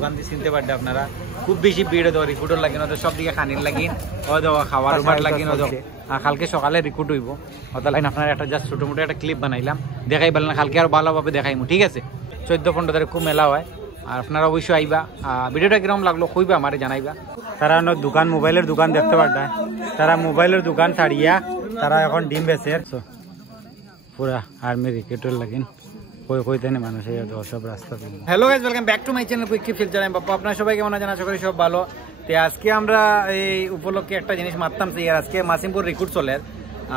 দোকান দিয়ে চিনতে পারবে আপনারা খুব বেশি ভিড় দেওয়া রিক্রুটার লাগিন ওদের সব দিকে খানির লাগিন ও দেওয়া খাওয়ার উপার লাগিন ও আর কালকে সকালে রিক্রুট হইব ওটা লাইন আপনারা একটা জাস্ট ছোটো মোটো একটা ক্লিপ বানাইলাম দেখাই পেলেন কালকে আর ভালোভাবে দেখাইমু ঠিক আছে 14-15 তারিখ খুব মেলা হয় আর আপনারা অবশ্যই আইবা ভিডিওটা কিরকম লাগলো কইবা আমারে জানাইবা তারা দোকান মোবাইলের দোকান দেখতে পারবে তারা মোবাইলের দোকান ছাড়িয়া তারা এখন ডিম বেচে পুরা আর্মি রিক্রুটার লাগিন hello guys welcome back to my channel quick tips channel Bappa আপনারা সবাই কেমন আছেন আশা করি সব ভালো তো আজকে আমরা এই উপলক্ষে একটা জিনিস মারতাম আর আজকে মাসিমপুর রিক্রুট চলে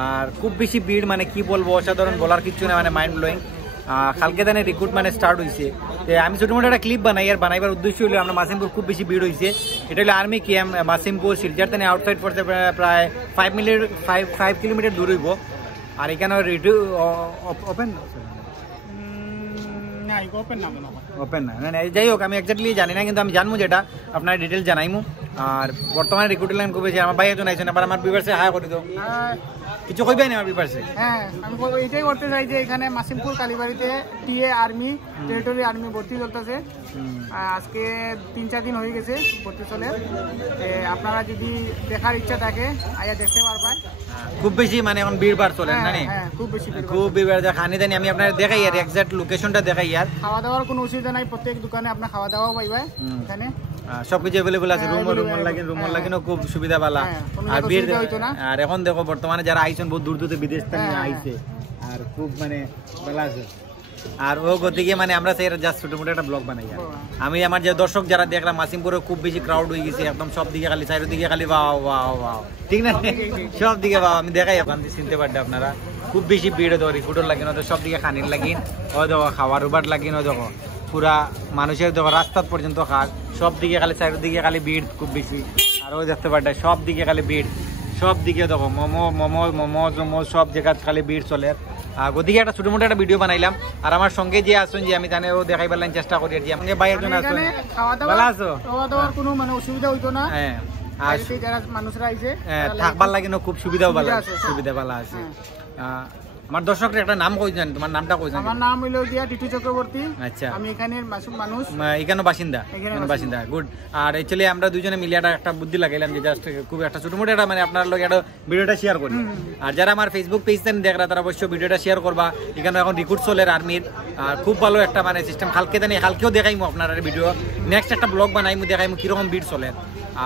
আর খুব বেশি ভিড় মানে কি বলবো অসাধারণ বলার কিছু না মানে মাইন্ড ব্লোয়িং কালকে দিনে রিক্রুট মানে স্টার্ট হয়েছে তো আমি ছোটো মোটো একটা ক্লিপ বানাই আর বানাইবার উদ্দেশ্য হলো আমরা মাসিমপুর খুব বেশি ভিড় হয়েছে এটা হলো আর্মি ক্যাম্প মাসিমপুর শিলচর থেকে আউটসাইড পড়তে প্রায় 5 কিলোমিটার দূর হইব আর এখানে ওপেন ওপেন না যাই হোক আমি এক্স্যাক্টলি জানি না কিন্তু আমি জানবো যেটা আপনার ডিটেলস জানাইমু আর বর্তমানে রিক্রুটিং লাইন খুব বেশি আমার ভাই একজন আইছেন আবার আমার বিভার্সে হাই করে দাও কিছু কইবেন না আমার বিভার্সে হ্যাঁ আমি এইটাই করতে চাই যে এখানে মাসিমপুর কালীবাড়িতে টিএ আর্মি টেরিটরি আর্মি ভর্তি চলতেছে আজকে 3-4 দিন হয়ে গেছে ভর্তি চলে আপনারা যদি দেখার ইচ্ছা থাকে আয়া দেখতে পারবেন খুব বেশি মানে এখন ভিড় বার চলে না খুব ভিড় খানি দানি আমি আপনার দেখাই আর এক্সাক্ট লোকেশনটা দেখাই আর খাওয়া দাওয়ার কোনো অসুবিধা নাই প্রত্যেক দোকানে আপনার খাওয়া দাওয়াও পাইবে এখানে সবকিছু অ্যাভেলেবল আছে রুম লাগিনও খুব সুবিধা পালা আর ভিড় আর এখন দেখো বর্তমানে যারা আইছেন বহুত দূর দূর বিদেশ থেকে আইছে আর খুব মানে ভালো আছে আর ও গতিকে মানে আমরা সেই জাস্ট ছোট মোটো একটা ব্লগ বানাই আমি আমার যে দর্শক যারা দেখলাম মাসিমপুরে খুব বেশি ক্রাউড হয়ে গেছে একদম সব দিকে খালি চারিদিকে খালি বাও বাও বাও ঠিক না সব দিকে বাও আমি দেখাই ওখান থেকে চিনতে পারবে আপনারা খুব বেশি ভিড় দেওয়া রিক্রুটার লাগিন ওদের সব দিকে খানির লাগিন ও দেখো খাওয়ার উবার লাগিন ও দেখো পুরা মানুষের দেখো রাস্তা পর্যন্ত খাট সব দিকে খালি চারিদিকে খালি ভিড় খুব বেশি আর ওই দেখতে পারবে সব দিকে খালি ভিড় সব দিকে দেখো মোমো সব জায়গা খালি ভিড় চলে গতিকে একটা ছোটো মোটো একটা ভিডিও বানাইলাম আর আমার সঙ্গে যে আসুন যে আমি জানি ও দেখাই পেলাম চেষ্টা করি আর কি আমাকে ভাই একজন আসুন ভালো আছো খাওয়া দাওয়ার কোনো মানে অসুবিধা হইতো না হ্যাঁ আর যারা মানুষরা আইছে থাকবার লাগে খুব সুবিধাও ভালো সুবিধা ভালো আছে আমার দর্শকরা একটা নাম কই জানেন তোমার নামটা কই জানেন আমার নাম হইলো গিয়া টিটু চক্রবর্তী আচ্ছা আমি এখানের মানুষ এখানে বাসিন্দা গুড আর অ্যাকচুয়ালি আমরা দুজনে মিলে একটা বুদ্ধি লাগাইলাম যে জাস্ট খুব একটা ছোট মোটো একটা মানে আপনার লোক একটা ভিডিওটা শেয়ার করি আর যারা আমার ফেসবুক পেজ থেকে দেখরা তারা অবশ্যই ভিডিওটা শেয়ার করবা এখানে এখন রিক্রুট চলে আর্মির আর খুব ভালো একটা মানে সিস্টেম কালকেও দেখাইমু আপনার ভিডিও নেক্সট একটা ব্লগ বানাইমু দেখাইমু কিরকম ভিড় চলে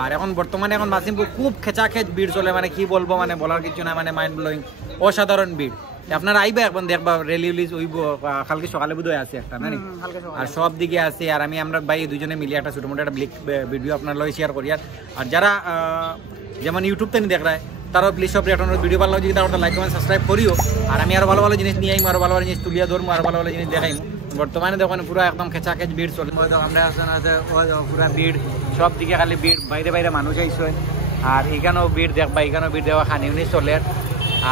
আর এখন বর্তমানে এখন মাসিমপুর খুব খেচাখেচ ভিড় চলে মানে কি বলবো মানে বলার কিছু না মানে মাইন্ড ব্লোয়িং অসাধারণ ভিড় আপনারা আইবা এখন দেখবা রেলি রিলিজ হইব কালকে সকালে বোধহয় আছে একটা না আর সব দিকে আছে আর আমরা ভাই দুজনে মিলে একটা ছোটো মোটো একটা ভিডিও আপনার লয় শেয়ার করি আর যারা যেমন ইউটিউব থেকে দেখ রায় তারাও প্লিজ সব আপনার ভিডিও ভালো যদি তারা লাইক কমেন্ট সাবস্ক্রাইব করিও আর আমি আরো ভালো ভালো জিনিস নিয়ে আইম আরো ভালো ভালো জিনিস তুলিয়া ধরবো আরো ভালো ভালো জিনিস দেখাইম বর্তমানে দেখুন পুরো একদম খেচাখেচ ভিড় চলে আমরা পুরা ভিড় সব দিকে খালি ভিড় বাইরে বাইরে মানুষ আইসে আর এখানেও ভিড় দেখবা এখানেও ভিড় দেওয়া খানি উনি চলে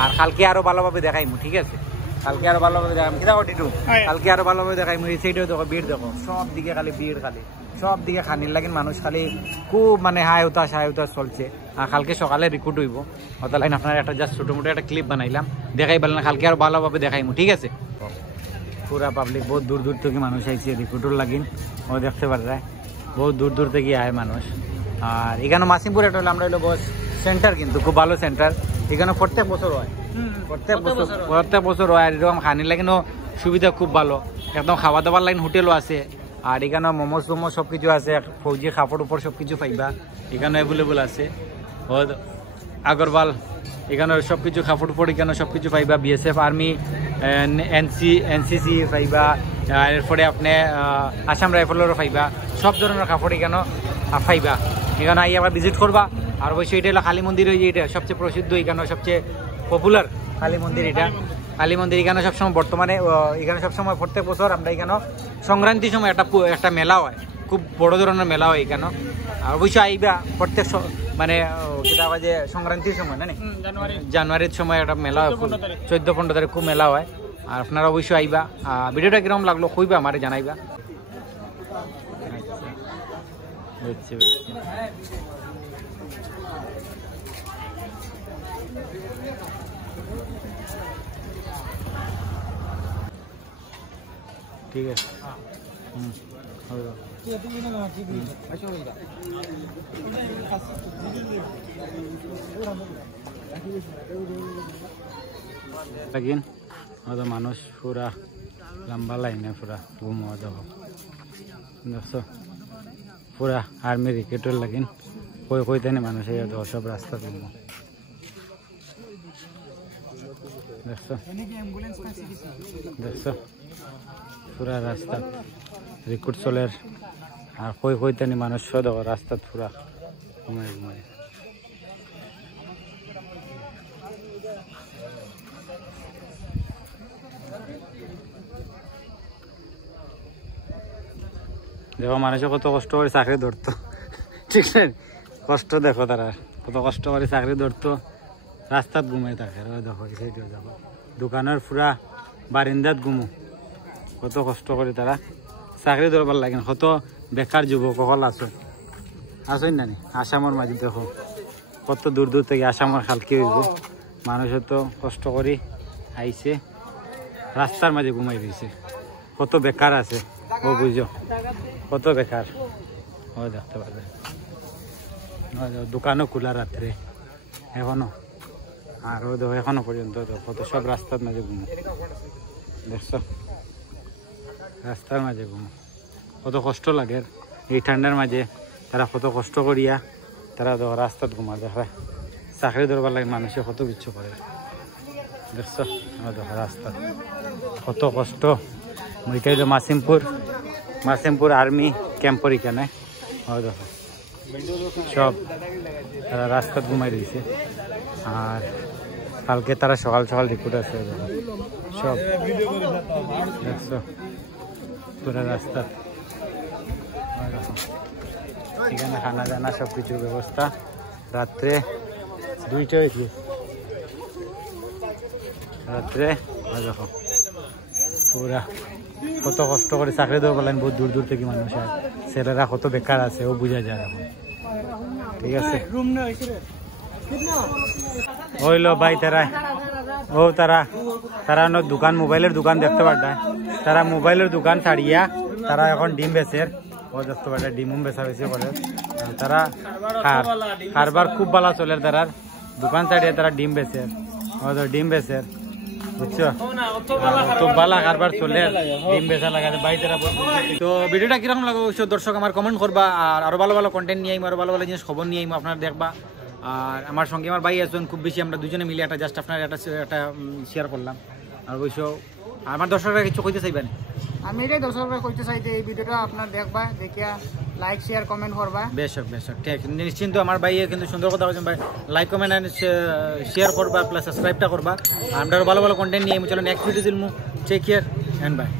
আর কালকে আরো ভালোভাবে দেখাইমু ঠিক আছে কালকে আরো ভালোভাবে দেখাইমু কি দেখো টিটু কালকে আরো ভালোভাবে দেখাইমু এই সাইডেও দেখো ভিড় দেখো সব দিকে খালি ভিড় খালি সব দিকে খানির লাগিন মানুষ খালি খুব মানে হাই উতাস চলছে আর কালকে সকালে রিক্রুট হইব ওটা লাইন আপনার একটা জাস্ট ছোটো মোটো একটা ক্লিপ বানাইলাম দেখাই পেলেন কালকে আরো ভালোভাবে দেখাইমু ঠিক আছে পুরা পাবলিক বহুত দূর দূর থেকে মানুষ আইছে রিক্রুটর লাগিন ও দেখতে পারে বহুত দূর দূর থেকে আয় মানুষ আর এখানে মাসিমপুর এটা হলো আমরা হলো বস সেন্টার কিন্তু খুব ভালো সেন্টার এখানে প্রত্যেক বছর হয় প্রত্যেক বছর হয় আর এরকম খানির লাইনও সুবিধা খুব ভালো একদম খাওয়া দাওয়ার লাইন হোটেলও আছে আর এখানে মোমোস সব কিছু আছে ফৌজি খাপড় উপর সব কিছু পাইবা এখানে অ্যাভেলেবল আছে আগরওয়াল এখানে সব কিছু খাপড় উপর এখানে সব কিছু পাইবা বিএসএফ আর্মি এনসিসি পাইবা এরপরে আপনি আসাম রাইফলেরও পাইবা সব ধরনের কাপড় এখানে পাইবা এখানে আই আবার ভিজিট করবা আর অবশ্যই এটা হলো কালী মন্দির হয়ে এটা সবচেয়ে প্রসিদ্ধ এখানে সবচেয়ে পপুলার কালী মন্দির এটা কালী মন্দির এখানে সবসময় বর্তমানে এখানে সবসময় প্রত্যেক বছর আমরা এখানে সংক্রান্তির সময় একটা মেলা হয় খুব বড় ধরনের মেলা হয় এখানে আর অবশ্যই আইবা প্রত্যেক মানে যেটা হয় যে সংক্রান্তির সময় না জানুয়ারির সময় একটা মেলা হয় 14-15 তারিখ খুব মেলা হয় আর আপনারা অবশ্যই আইবা ভিডিওটা কিরকম লাগলো কইবা আমারে জানাইবা বুঝছি ঠিক আছে লাগিন মানুষ পুরা লম্বা লাইনে পুরা ঘুমোয়া যাব দেখছো পুরা আর্মি রিক্রুটের লাগিন কই কইতেনে মানুষ সব রাস্তা ঘুমো দেখছো দেখছো পুরা রাস্তা রিক্রুট চলের আর কই কইতেনে মানুষ দেখো রাস্তা পুরা ঘুমাই ঘুমাই দেখো মানুষে কত কষ্ট করে চাকরি ধরতো ঠিক আছে কষ্ট দেখো তারা কত কষ্ট করে চাকরি ধরতো রাস্তাত ঘুমাই থাকে দেখো দেখো দোকানের পুরা বারিন্দাত ঘুমো কত কষ্ট করে তারা চাকরি ধরবার লাগে কত বেকার যুবক সকল আসেন নানি আসামের মাঝে দেখো কত দূর দূর থেকে আসামের খালকি হইব মানুষে তো কষ্ট করে আইছে রাস্তার মাঝে ঘুমাই দিয়েছে কত বেকার আছে ও বুঝো কত বেকার ও দেখতে পাবে দোকানও খোলা রাত্রে এখনো আর ও দেখো এখনো পর্যন্ত কত সব রাস্তার মাঝে ঘুমো দেখছো রাস্তার মাঝে ঘুমো কত কষ্ট লাগে এই ঠান্ডার মাঝে তারা কত কষ্ট করিয়া তারা দেখো রাস্তাত ঘুমা দেখা চাকরি ধরবার লাগে মানুষে কত কিছু করে দেখছো দেখো রাস্তা কত কষ্ট ওইটাই তো মাসিমপুর আর্মি ক্যাম্পর এখানে দেখো সব তারা রাস্তাত ঘুমাই দিয়েছে আর কালকে তারা সকাল সকাল রিক্রুট আছে সব দেখছো পুরা রাস্তা এখানে খানা দানা সব কিছুর ব্যবস্থা রাত্রে 2টা হয়েছে রাত্রে দেখো পুরা কত কষ্ট করে চাকরি দেওয়া বলেন বহুত দূর দূর থেকে মানুষ আর ছেলেরা কত বেকার আছে ও বোঝা যায় এখন ঠিক আছে হইলো ভাই তারা ও তারা দোকান মোবাইলের দোকান দেখতে পারটা তারা মোবাইলের দোকান ছাড়িয়া তারা এখন ডিম বেচের ও দেখতে পারে ডিমও বেচা বেশি করে তারা কারবার খুব ভালো চলে তারা দোকান ছাড়িয়া তারা ডিম বেচের ও ডিম বেচের বুঝছো তো বালা কারবার চলে ডিম বেচা লাগাতে ভাই তারা তো ভিডিওটা কিরকম লাগবে দর্শক আমার কমেন্ট করবা আর আরো ভালো ভালো কন্টেন্ট নিয়ে আরো ভালো ভালো জিনিস খবর নিয়ে আপনারা দেখবা আর আমার সঙ্গে আমার ভাই আসবেন খুব বেশি আমরা দুজনে মিলে একটা জাস্ট আপনার একটা শেয়ার করলাম আর অবশ্য আমার দর্শকরা কিছু কইতে চাইবেন আমি এটাই দর্শকরা কইতে চাইতে এই ভিডিওটা আপনার দেখবা দেখিয়া লাইক শেয়ার কমেন্ট করবা বেশক ঠিক নিশ্চিন্ত আমার ভাই কিন্তু সুন্দর কথা বলছেন ভাই লাইক কমেন্ট এন্ড শেয়ার করবা প্লাস সাবস্ক্রাইবটা করবা আমরা ভালো ভালো কন্টেন্ট নিয়ে চলো নেক্সট ভিডিও দিলমু টেক কেয়ার এন্ড বাই